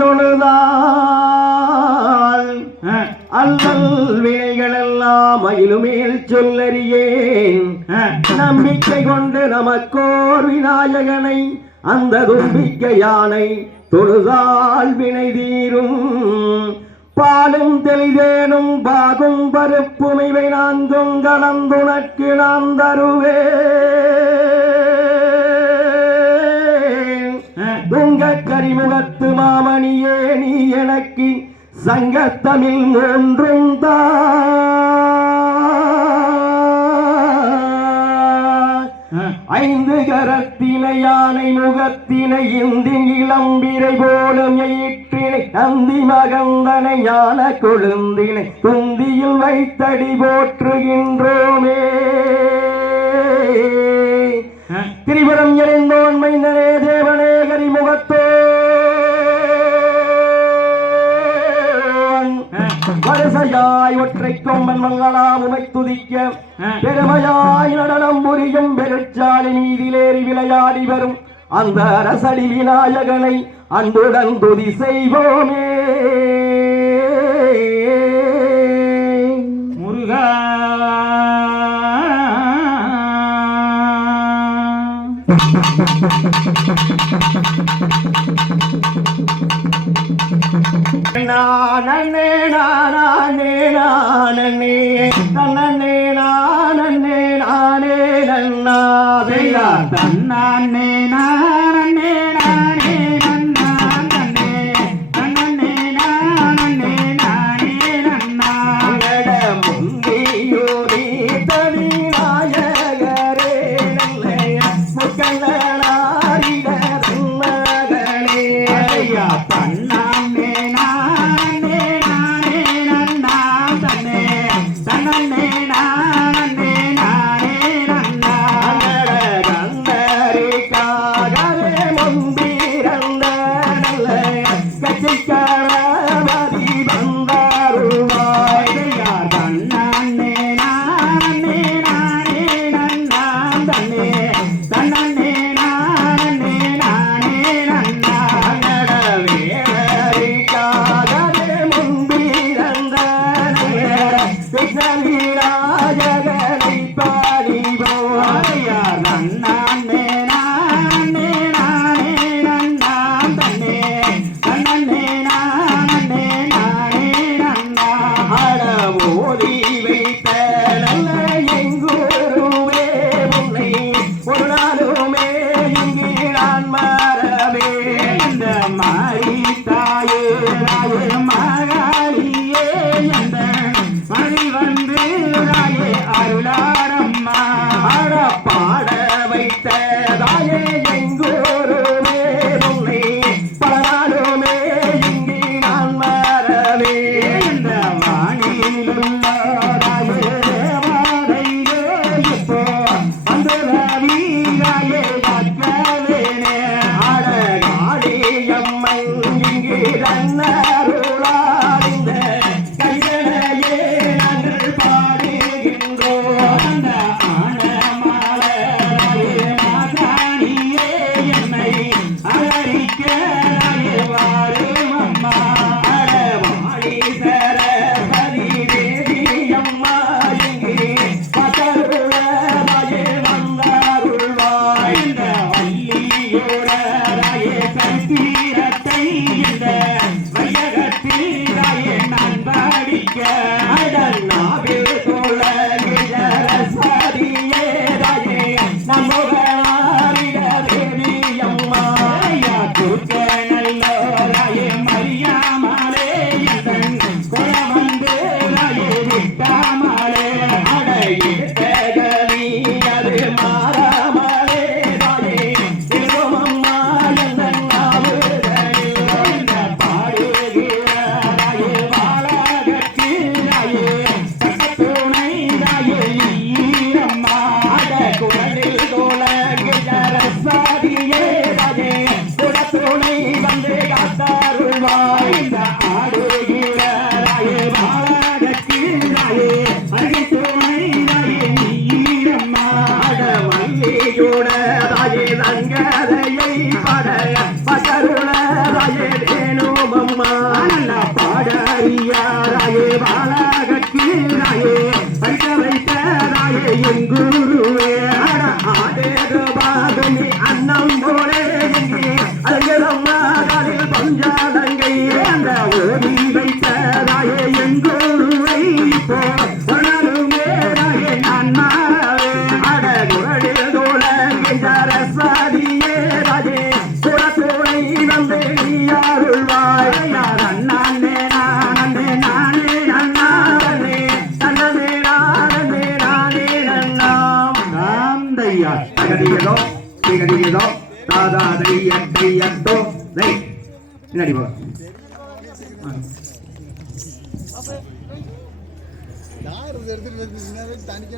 தொழுதால் அல்லல் வினைகள் எல்லாம் அயிலுமேல் சொல்லறியேன். நம்பிக்கை கொண்டு நமக்கோர் விநாயகனை அந்த தும்பிக்கை யானை தொழுதால் வினை தீரும். பாலும் தெளிதேனும் பாகும் பருப்பும் இவை நான்கும் கலந்துனக்கு நான் தருவேன். உங்க கரிமுகத்து மாமணியே நீ எனக்கு சங்கத்தமிழ் மூன்றும் ஐந்து கரத்தினை யானை முகத்தினை இந்தின் இளம்பிரை போலும் எயிற்றினை நந்தி மகந்தனை ஞான கொழுந்தினை குந்தியில் வைத்தடி போற்றுகின்றோமே. திரிபுரம் எறிந்தோன் மைந்தனே தேவனே கரிமுகத்தோ வரிசையாய் ஒற்றை கொம்பன் மங்களா உமை துதிக்க பெருமையாய் நடனம் புரியும் பெருச்சாலி மீதிலேறி விளையாடி வரும் அந்த அரசடி விநாயகனை அன்புடன் துதி செய்வோமே. முருகா நானே நானே நானே தன்னே நானே நானே நன்னாதையா தன்னானே நானே நானே நன்னா தன்னே தன்னே நானே நானே நன்னா முந்தியூரி தனி நாயகரே நல்லைய முக்கண்ணாரிட மகளே ஐயா தன்னா பகருள அம்மா நல்ல பாடறியாராயே பாலகீராயே படிக்க வைத்தராயே எங்குருவே ஆடேது பாகனி அன்னம் போலே எங்கே அழகம்மா காலில் பஞ்சாலங்கை அந்த ஓடி வைத்தராயே எங்குருவை இப்போ உணருமேராயே நான் மாவே அட குரலில் தோழங்கின்ற ரசாதியே ராஜே சுரத்தோடை நம்பே நீ அருள்வாய் யார் அண்ணானே நானே நானே நன்னானே தன்னே நானே நானே நன்னாம் நாம் தையா தகதியதோ திகதியதோ தாதா தையத்தோ தை என்னடி போக யார் எடுத்துட்டு தனிக்க